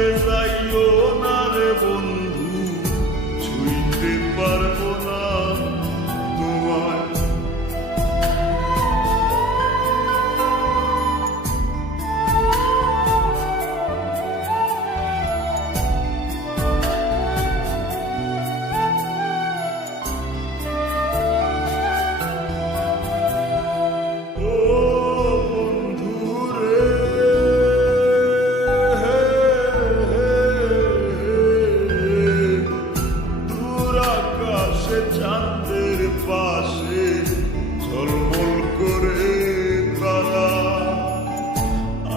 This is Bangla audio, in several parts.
দূরে যাইও না রে বন্ধু, ছুঁইতে পারবো না তোমায়। চাঁদের পাশে ঝলমল করে তারা,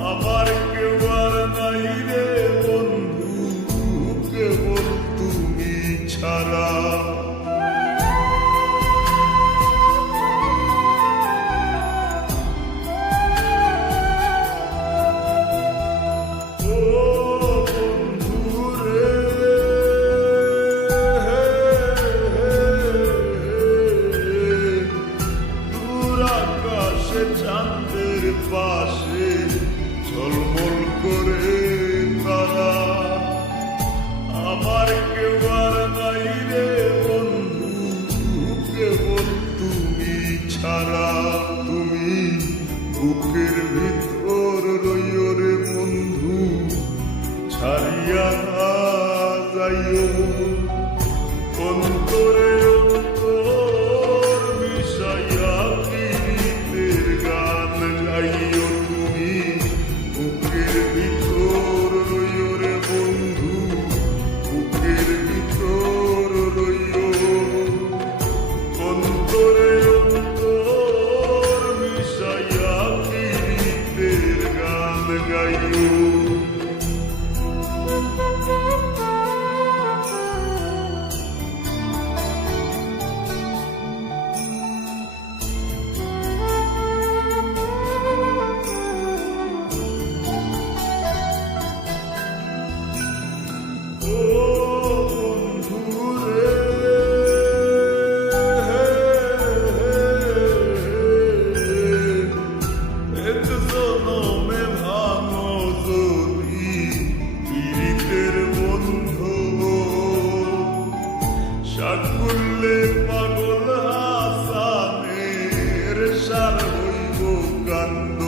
আমার কেউ আর নাই রে বন্ধু, কেবল তুমি ছাড়া। চাঁদের পাশে ঝলমল করে তারা, আমার কেউ আর নাই রে বন্ধু, কেবল তুমি ছাড়া। তুমি বুকের ভিতর রইও রে বন্ধু, ছাড়িয়া না যাইও। অন্তরে অন্তর মিশাইয়া পীড়িতের গান গাইও। তুমি বুকের ভিতর রইও রে বন্ধু, বুকের ভিতর রইও। অন্তরে অন্তর মিশাইয়া পীড়িতের গান গাইও। করলে পাগল হাসানের সার হইব কান্দ।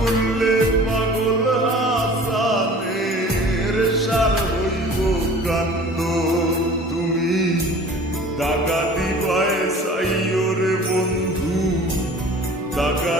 করলে পাগল হাসানের সার হইব কান্দ। তুমি দাগা দিবায় চাইও রে বন্ধু, দাগা